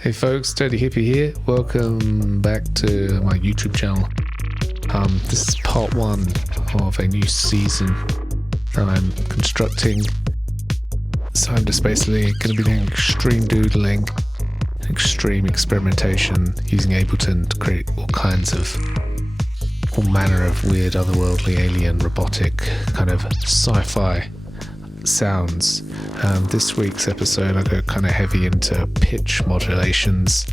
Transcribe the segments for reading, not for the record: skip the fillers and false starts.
Hey folks, Tony Hippy here. Welcome back to my YouTube channel. This is part one of a new season that I'm constructing. So I'm just basically going to be doing extreme doodling, extreme experimentation using Ableton to create all manner of weird, otherworldly, alien, robotic, kind of sci-fi sounds. This week's episode I go kind of heavy into pitch modulations.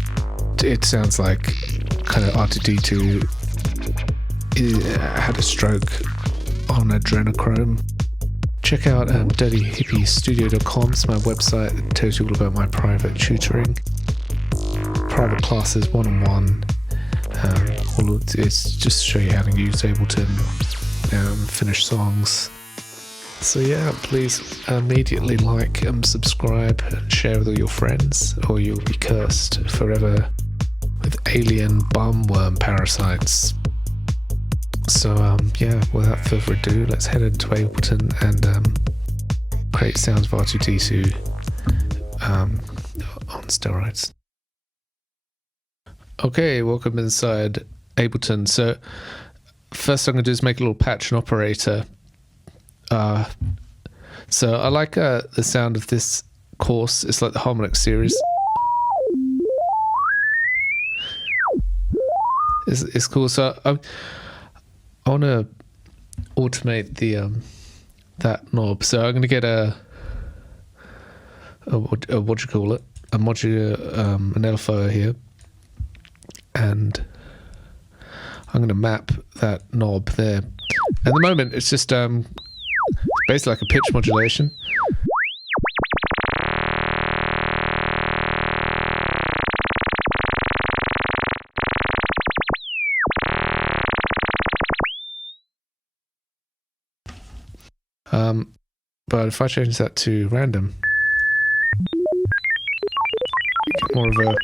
It sounds like kind of R2D2 had a stroke on adrenochrome. Check out dirtyhippiestudio.com. It's my website. It tells you all about my private tutoring, private classes, one-on-one. It's just to show you how to use Ableton, finish songs. So yeah, please immediately like and subscribe and share with all your friends, or you'll be cursed forever with alien bumworm parasites. So yeah, without further ado, let's head into Ableton and create sounds of R2D2 on steroids. Okay, welcome inside Ableton. So first I'm going to do is make a little patch and operator. So I like the sound of this course. It's like the harmonic series. It's cool. So I want to automate the that knob. So I'm going to get a what do you call it? A modular an LFO here, and I'm going to map that knob there. At the moment, it's just basically like a pitch modulation. But if I change that to random, get more of a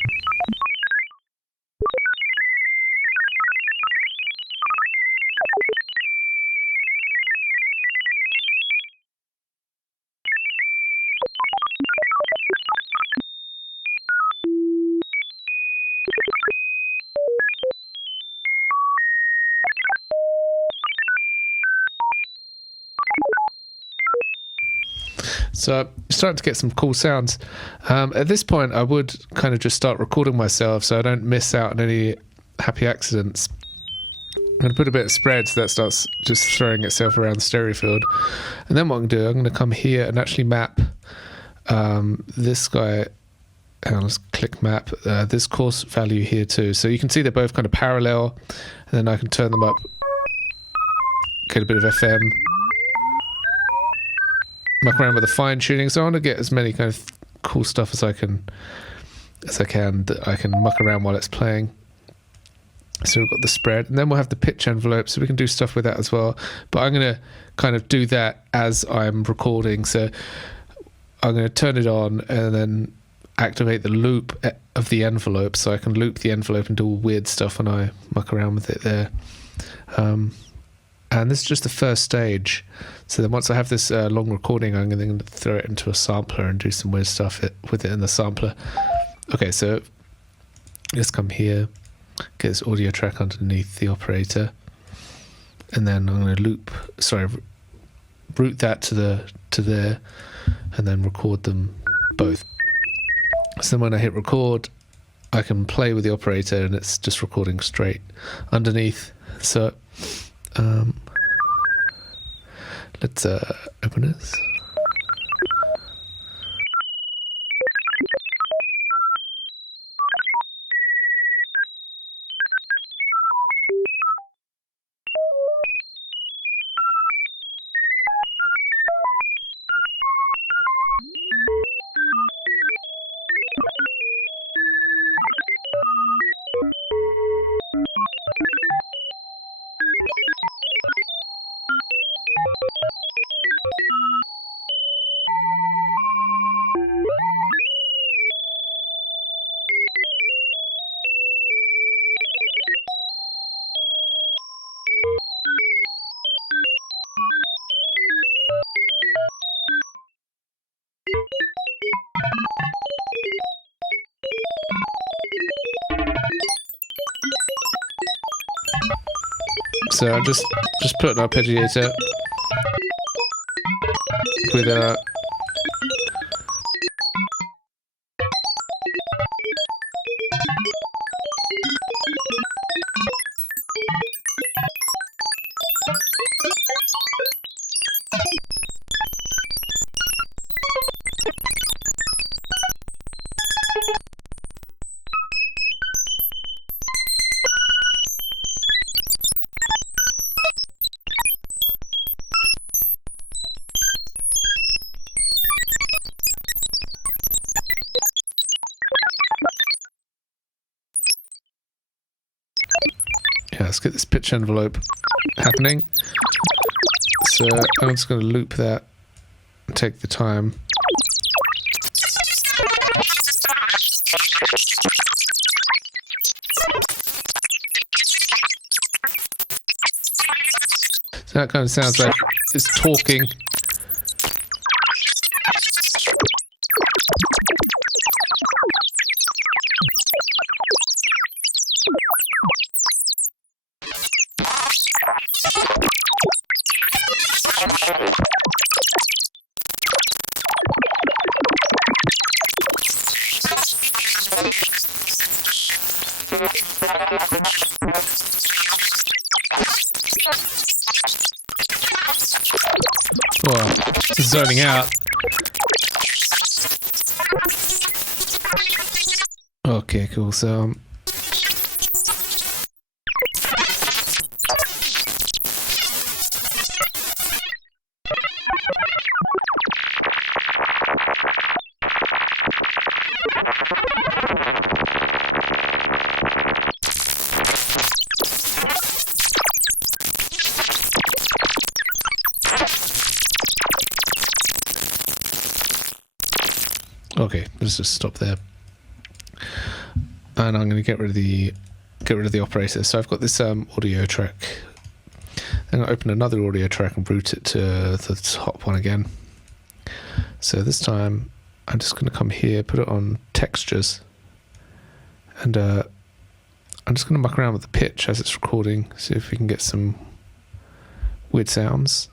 So I'm starting to get some cool sounds. At this point, I would kind of just start recording myself so I don't miss out on any happy accidents. I'm going to put a bit of spread so that starts just throwing itself around the stereo field. And then what I'm going to do, I'm going to come here and actually map this guy. Hang on, let's click map. This course value here too. So you can see they're both kind of parallel. And then I can turn them up, get a bit of FM. Muck around with the fine tuning, so I want to get as many kind of cool stuff as I can that I can muck around while it's playing. So we've got the spread, and then we'll have the pitch envelope, so we can do stuff with that as well. But I'm going to kind of do that as I'm recording, so I'm going to turn it on and then activate the loop of the envelope, so I can loop the envelope and do all weird stuff when I muck around with it there. And this is just the first stage. So then once I have this long recording, I'm going to throw it into a sampler and do some weird stuff with it in the sampler. Okay, so let's come here, get this audio track underneath the operator, and then I'm going to route that to there, and then record them both. So then when I hit record, I can play with the operator, and it's just recording straight underneath. So let's open this. So I'm just put an arpeggiator with a yeah, let's get this pitch envelope happening. So I'm just going to loop that and take the time. So that kind of sounds like it's talking. Oh, just zoning out. Okay, cool. So okay, let's just stop there. And I'm going to get rid of the operator. So I've got this audio track. I'm going to open another audio track and route it to the top one again. So this time I'm just going to come here, put it on textures, and I'm just going to muck around with the pitch as it's recording, see if we can get some weird sounds.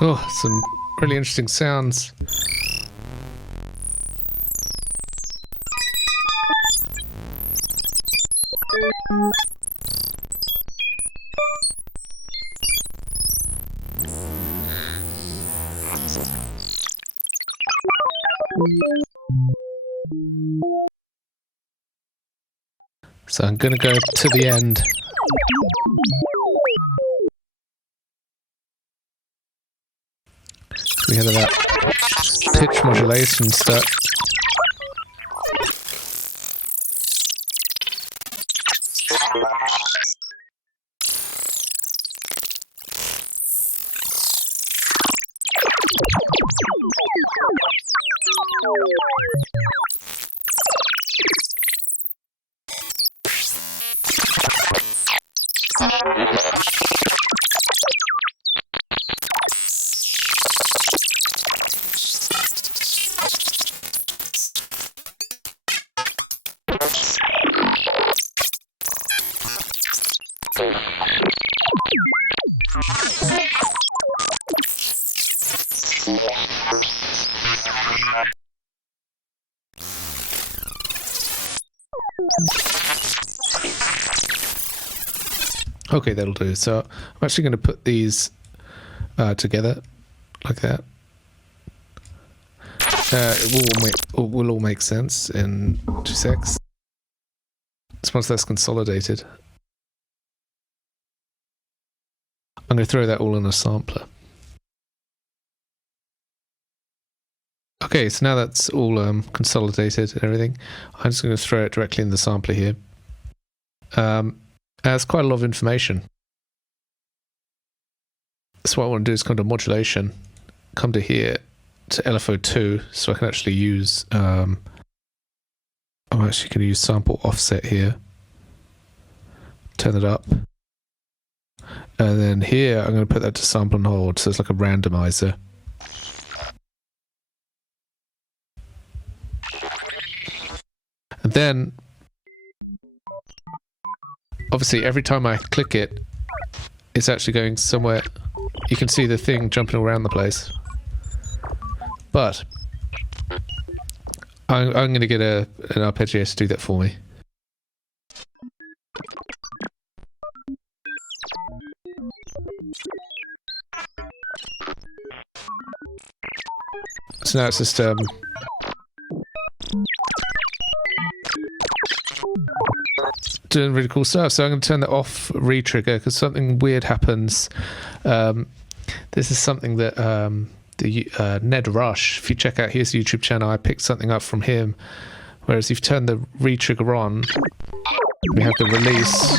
Oh, some really interesting sounds. So I'm going to go to the end. We have that pitch modulation stuff. Okay, that'll do. So I'm actually going to put these together like that. It will all make sense in 2 secs. Once that's consolidated, I'm going to throw that all in a sampler. Okay, so now that's all consolidated and everything, I'm just going to throw it directly in the sampler here. That's quite a lot of information. So what I want to do is come to modulation, come to here to LFO2, so I can actually use, I'm actually going to use sample offset here. Turn it up. And then here, I'm going to put that to sample and hold, so it's like a randomizer. And then, obviously, every time I click it, it's actually going somewhere. You can see the thing jumping around the place. But I'm going to get an arpeggiator to do that for me. So now it's just doing really cool stuff. So I'm going to turn that off re-trigger because something weird happens. This is something that the Ned Rush, if you check out his YouTube channel, I picked something up from him. Whereas if you turn the re-trigger on, we have the release.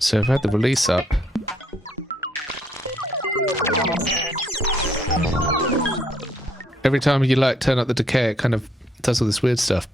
So if I had the release up, every time you like turn up the decay, it kind of does all this weird stuff.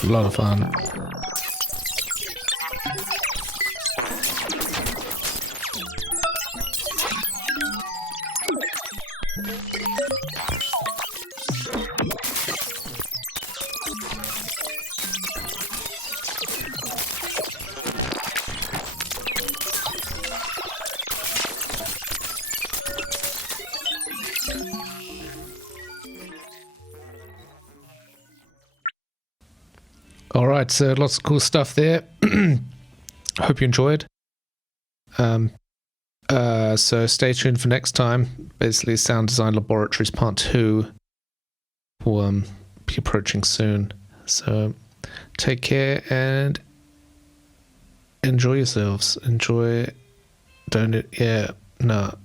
A lot of fun. Alright, so lots of cool stuff there. Hope you enjoyed. So stay tuned for next time. Basically, Sound Design Laboratories Part 2 will be approaching soon. So take care and enjoy yourselves. Enjoy. Don't it? Yeah. No.